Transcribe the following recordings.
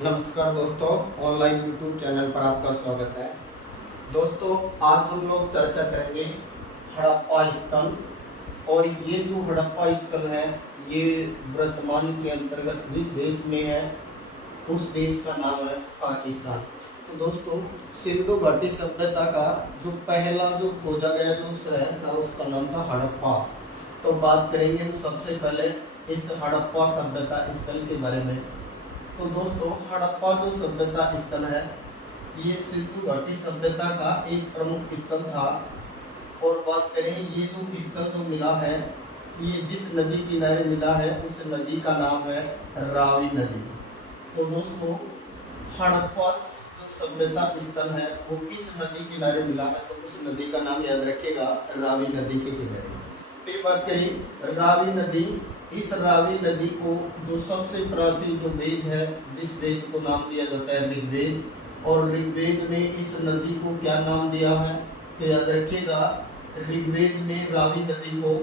नमस्कार दोस्तों, online YouTube channel पर आपका स्वागत है। दोस्तों, आज हम लोग चर्चा करेंगे हड़प्पा स्थल। और ये जो हड़प्पा स्थल है, ये वर्तमान के अंतर्गत जिस देश में है उस देश का नाम है पाकिस्तान। तो दोस्तों, सिंधु घाटी सभ्यता का जो पहला जो खोजा गया जो शहर था उसका नाम था हड़प्पा। तो बात करेंगे हम सबसे पहले इस हड़प्पा सभ्यता स्थल के बारे में। तो दोस्तों, हड़प्पा जो सभ्यता स्थल है ये सिंधु घाटी सभ्यता का एक प्रमुख स्थल था। और बात करें ये जो स्थल जो मिला है, ये जिस नदी किनारे मिला है उस नदी का नाम है रावी नदी। तो दोस्तों, हड़प्पा जो सभ्यता स्थल है वो किस नदी किनारे मिला है, तो उस नदी का नाम याद रखिएगा, रावी नदी के किनारे। फिर बात करें रावी नदी। इस रावी नदी को जो सबसे प्राचीन जो वेद है, जिस वेद को नाम दिया जाता है ऋग्वेद, और ऋग्वेद में इस नदी को क्या नाम दिया है, तो याद रखिएगा, ऋग्वेद में रावी नदी को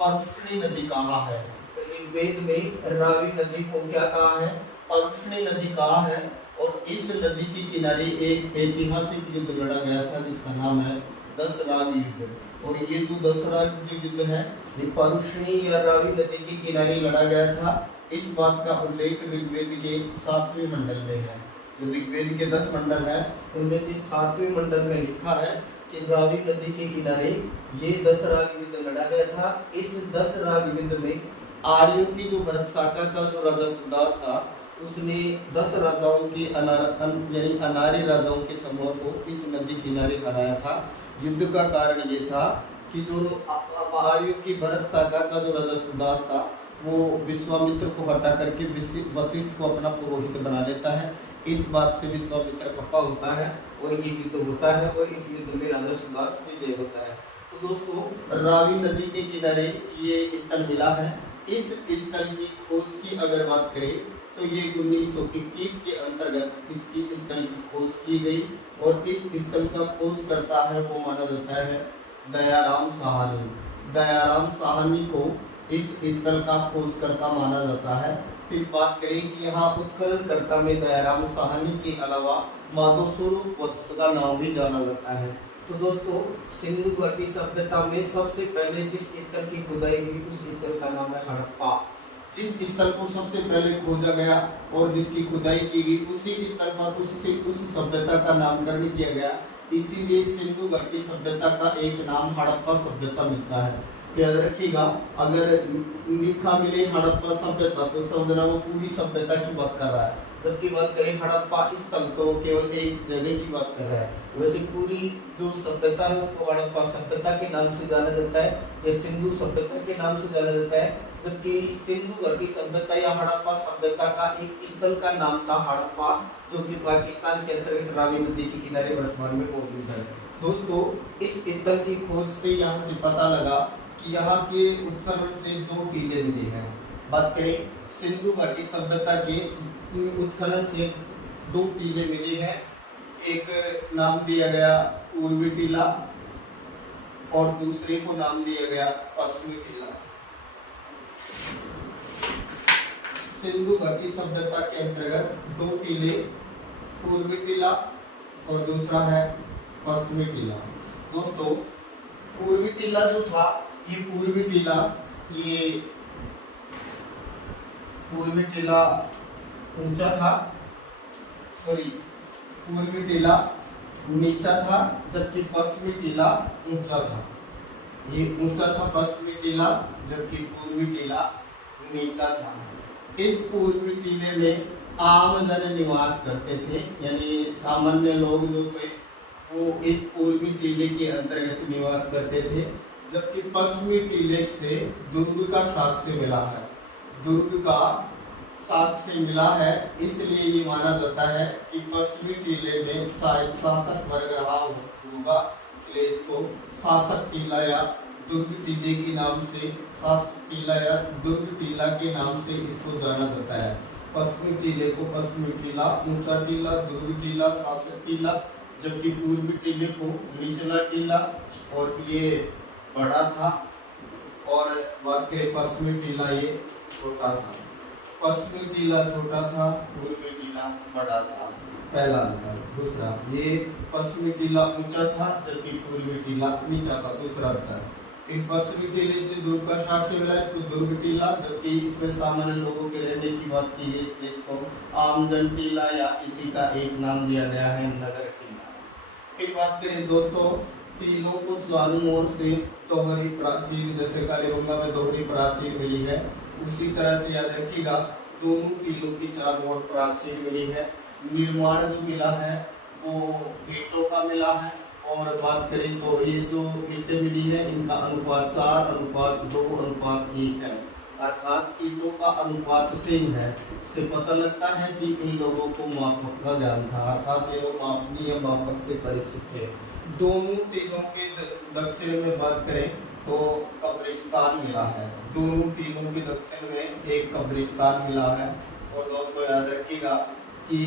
परुष्णी नदी कहा है। ऋग्वेद में रावी नदी को क्या कहा है, परुष्णी नदी कहा है। और इस नदी के किनारे एक ऐतिहासिक युद्ध लड़ा गया था जिसका नाम है दसराग युद्ध। और ये जो दसराग जो युद्ध है ये परुष्णी या रावी नदी के किनारे लड़ा गया था। इस बात का उल्लेख ऋग्वेद के 7वें मंडल में है। जो ऋग्वेद के 10 मंडल है उनमें से 7वें मंडल में लिखा है कि रावी नदी के किनारे ये दसराग युद्ध लड़ा गया था। इस दसराग युद्ध में आर्यों की जो भरत शाखा का जो राजा सुदास था उसने 10 राजाओं के यानी अनार्य राजाओं के समूह को इस नदी किनारे हराया था। युद्ध का कारण ये था कि जो आर्यों की भरत शाखा का जो राजा सुदास था वो विश्वामित्र को हटा करके वशिष्ठ को अपना पुरोहित बना लेता है। इस बात से विश्वामित्र खफा होता है और ये युद्ध होता है और इस युद्ध में राजा सुदास विजय होता है। तो दोस्तों, रावी नदी के किनारे ये स्थल मिला है। इस स्थल की खोज की अगर बात करें तो ये 1921 के अंतर्गत इसकी स्थल की खोज की गई। और इस स्थल का खोज करता है वो माना जाता है दयाराम साहनी। दयाराम साहनी को इस स्थल का खोजकर्ता माना जाता है। फिर बात करें कि यहाँ उत्खननकर्ता में दयाराम साहनी के अलावा माधव स्वरूप वत्स का नाम भी जाना जाता है। तो दोस्तों, सिंधु घाटी सभ्यता में सबसे पहले जिस स्थल की खुदाई हुई उस स्थल का नाम है हड़प्पा। जिस स्थल को सबसे पहले खोजा गया और जिसकी खुदाई की गई उसी स्थल पर उस सभ्यता का नामकरण किया गया। इसीलिए सिंधु घाटी सभ्यता का एक नाम हड़प्पा सभ्यता मिलता है। याद रखिएगा, अगर लिखा मिले हड़प्पा सभ्यता तो समझना वो पूरी सभ्यता की बात कर रहा है। जबकि बात करें हड़प्पा स्थल तो केवल एक जगह की बात कर रहा है। वैसे पूरी जो सभ्यता है उसको हड़प्पा सभ्यता के नाम से जाना जाता है या सिंधु सभ्यता के नाम से जाना जाता है। जबकि सिंधु घाटी सभ्यता या हड़प्पा सभ्यता का एक स्थल का नाम था हड़प्पा, जो कि पाकिस्तान के अंतर्गत रावी नदी के किनारे वर्तमान में मौजूद है। दोस्तों, इस स्थल की खोज से यहाँ से पता लगा कि यहाँ के उत्खनन से 2 टीले मिले हैं। बात करें सिंधु घाटी सभ्यता के उत्खनन से 2 टीले मिले हैं। एक नाम दिया गया पूर्वी टीला और दूसरे को नाम दिया गया पश्चिमी टीला। सिंधु घाटी सभ्यता के अंतर्गत 2 टीले, पूर्वी टीला और दूसरा है पश्चिमी टीला। दोस्तों, पूर्वी टीला जो था ये पूर्वी टीला ऊंचा था, पूर्वी टीला नीचा था, जबकि पश्चिमी टीला ऊंचा था। ये ऊंचा था पश्चिमी टीला, जबकि पूर्वी टीला नीचा था। इस पूर्वी टीले में आम जन निवास करते थे, यानी सामान्य लोग जो थे वो इस पूर्वी टीले के अंतर्गत निवास करते थे। जबकि पश्चिमी टीले से दुर्ग का साक्ष्य मिला है। दुर्ग का साक्ष्य मिला है, इसलिए ये माना जाता है कि पश्चिमी टीले में शायद शासक वर्ग रहा होगा, इसलिए इसको शासक टीला या दुर्ग टीले के नाम से, शासक टीला या दुर्ग टीला के नाम से इसको जाना जाता है। पश्चिमी टीले को पश्चिमी टीला, ऊंचा टीला, दुर्ग टीला, शासक टीला, जबकि पूर्वी टीले को निचला टीला और ये बड़ा था। और बात करें पश्चिमी टीला ये छोटा था। पश्चिमी टीला छोटा था, पूर्वी टीला बड़ा था, पहला अंतर। दूसरा, ये पश्चिमी टीला ऊंचा था जबकि पूर्वी टीला नीचा था, दूसरा अंतर। फिर पश्चिमी टीले से दुर्ग का साक्ष्य मिला, इसको दुर्ग टीला, जबकि इसमें सामान्य लोगों के रहने की बात की गई, इसलिए इसको आमजन टीला या इसी का एक नाम दिया गया है, नगर टीला। फिर बात करें दोस्तों, टीलों को चारों ओर से दोहरी प्राचीर, जैसे कालीबंगा में दोहरी प्राचीर मिली है, उसी तरह से याद रखिएगा दोनों टीलों की चारों ओर प्राचीर मिली है। निर्माण जो मिला है वो ईंटों का मिला है, और बात करें तो ये जो ईंटें मिली है इनका अनुपात 4:2:1 है, अर्थात ईंटों का अनुपात सेम है। इससे पता लगता है कि इन लोगों को मापक का ज्ञान था, अर्थात ये लोग मापनीय मापक से परिचित थे। दोनों टीलों के दक्षिण में बात करें तो कब्रिस्तान मिला है, दोनों टीलों के दक्षिण में एक कब्रिस्तान मिला है। और दोस्तों याद रखिएगा कि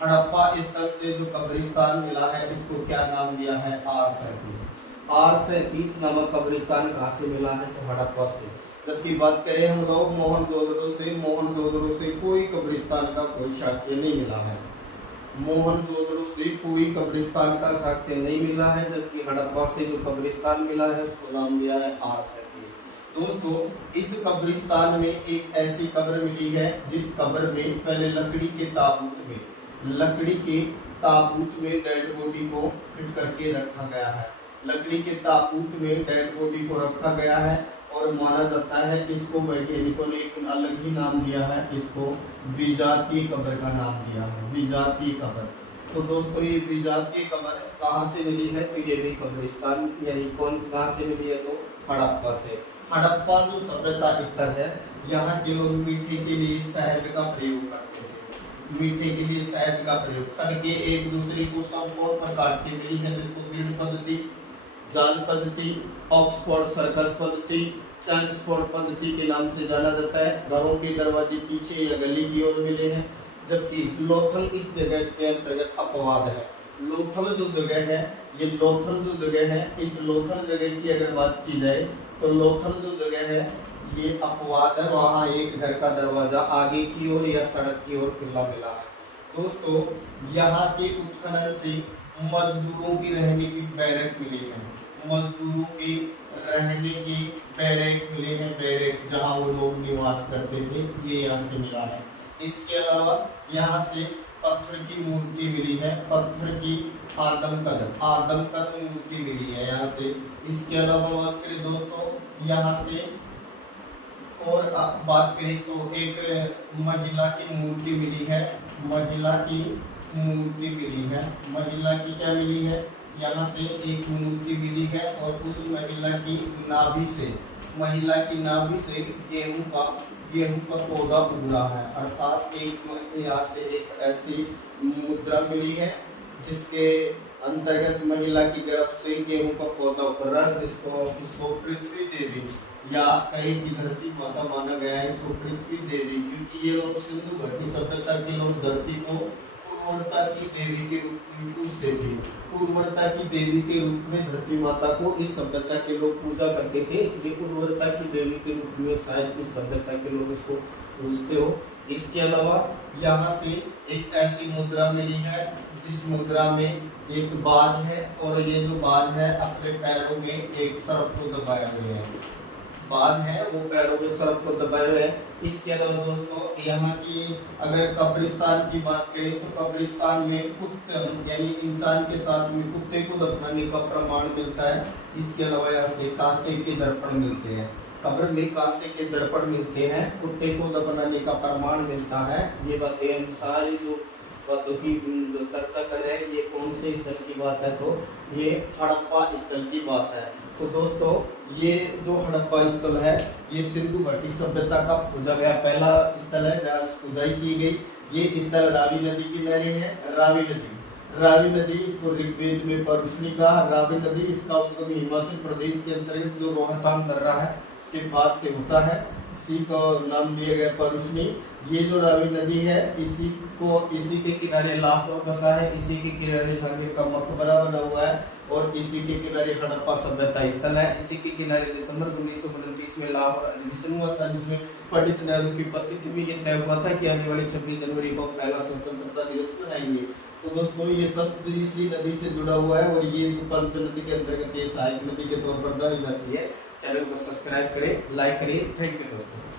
हड़प्पा स्थल से जो कब्रिस्तान मिला है इसको क्या नाम दिया है, R37 नामक कब्रिस्तान कहाँ से मिला है, तो हड़प्पा से। जबकि बात करें हम लोग मोहनजोदड़ो से कोई कब्रिस्तान का कोई साक्ष्य नहीं मिला है, मोहनजोदड़ो से कोई कब्रिस्तान का साक्ष्य नहीं मिला है, जबकि हड़प्पा से जो कब्रिस्तान मिला है उसको नाम दिया है R37। दोस्तों इस कब्रिस्तान में एक ऐसी कब्र मिली है जिस कब्र में पहले लकड़ी के ताबूत में डेड बॉडी को फिट करके रखा गया है, लकड़ी के ताबूत में डेड बॉडी को रखा गया है, और माना जाता है इसको वैज्ञानिकों ने एक अलग ही नाम दिया है, इसको विजातीय कब्र का नाम दिया है, विजातीय कब्र। तो दोस्तों ये विजातीय कब्र कहाँ से मिली है, तो ये भी कब्रिस्तान यानी कहाँ से मिली है, तो हड़प्पा से। हड़प्पा जो सभ्यता स्तर है, यहाँ के लोग मीठे के लिए शहद का प्रयोग करते थे, मीठे के लिए शहद का प्रयोग। सड़कें एक दूसरे को समकोण पर काट के मिली है, जिसको ग्रिड पद्धति, जाल पद्धति, ऑक्सफोर्ड सर्कस पद्धति, चैम्सफोर्ड पद्धति के नाम से जाना जाता है। घरों के दरवाजे पीछे या गली की ओर मिले हैं, जबकि लोथल इस जगह के अंतर्गत अपवाद है। लोथल जो जगह है, ये लोथल जो जगह है, इस लोथल जगह की अगर बात की जाए तो लोथल जो जगह है ये अपवाद है, वहाँ एक घर का दरवाजा आगे की ओर या सड़क की ओर खुला मिला है। दोस्तों यहाँ के उत्खनन से मजदूरों की रहने की बैरक मिली है, मजदूरों की रहने की बैरक मिले हैं, बैरक जहाँ वो लोग निवास करते थे, ये यहाँ से मिला है। इसके अलावा यहाँ से पत्थर की मूर्ति मिली है, पत्थर की आदमकद मूर्ति मिली है यहाँ से। इसके अलावा बात करें दोस्तों यहाँ से और बात करें तो एक महिला की मूर्ति मिली है, महिला की मूर्ति मिली है, महिला की क्या मिली है, यहाँ से एक मूर्ति मिली है, और उस महिला की नाभि से गेहूं का पौधा उग रहा है, अर्थात एक यहाँ से एक ऐसी मुद्रा मिली है जिसके अंतर्गत महिला की गर्भ से गेहूं का पौधा उग रहा है, इसको पृथ्वी देवी या कहीं की धरती माता माना गया है, इसको पृथ्वी देवी, क्योंकि ये लोग सिंधु घाटी सभ्यता के लोग धरती को उर्वरता की देवी के रूप में पूजते थे, उर्वरता की देवी के रूप में धरती माता को इस सभ्यता के लोग पूजा करते थे, इसलिए उर्वरता की देवी के रूप में शायद इस सभ्यता के लोग इसको पूजते हो। इसके अलावा यहाँ से एक ऐसी मुद्रा मिली है जिस मुद्रा में एक बाज है, और ये जो बाज है अपने पैरों में एक सर्प को दबाए हुए है, बाज है वो पैरों में सर्प को दबाए हुए है। इसके अलावा दोस्तों यहाँ की अगर कब्रिस्तान की बात करें तो कब्रिस्तान में कुत्ते यानी इंसान के साथ में कुत्ते को दफनाने का प्रमाण मिलता है। इसके अलावा यहाँ से कांसे के दर्पण मिलते हैं, कब्र में कांसे के दर्पण मिलते हैं, कुत्ते को दफनाने का प्रमाण मिलता है। ये बातें हम सारी जो बातों की जो चर्चा कर रहे हैं ये कौन से स्थल की बात है, तो ये हड़प्पा स्थल की बात है। तो दोस्तों ये जो हड़प्पा स्थल है ये सिंधु घाटी सभ्यता का खोजा गया पहला स्थल है जहाँ खुदाई की गई। ये स्थल रावी नदी किनारे है, रावी नदी इसको ऋग्वेद में परुष्णी कहा। रावी नदी इसका उद्गम हिमाचल प्रदेश के अंतर्गत जो रोहतांग कर रहा है उसके पास से होता है, इसी को नाम दिया गया परुष्णी। ये जो रावी नदी है इसी के किनारे लाहौर बसा है, इसी के किनारे जहांगीर का मकबरा बना हुआ है। और इसी के किनारे हड़प्पा सभ्यता स्थल है। इसी के किनारे दिसंबर 1929 में लाहौर अधिवेशन हुआ था, जिसमें पंडित नेहरू की उपस्थिति में ये तय हुआ था कि आने वाली 26 जनवरी को पहला स्वतंत्रता दिवस मनाएंगे। तो दोस्तों ये सब इसी नदी से जुड़ा हुआ है और ये जो पंच नदी के अंतर्गत ये सहायक नदी के तौर पर जानी जाती है। चैनल को सब्सक्राइब करें, लाइक करें। थैंक यू दोस्तों।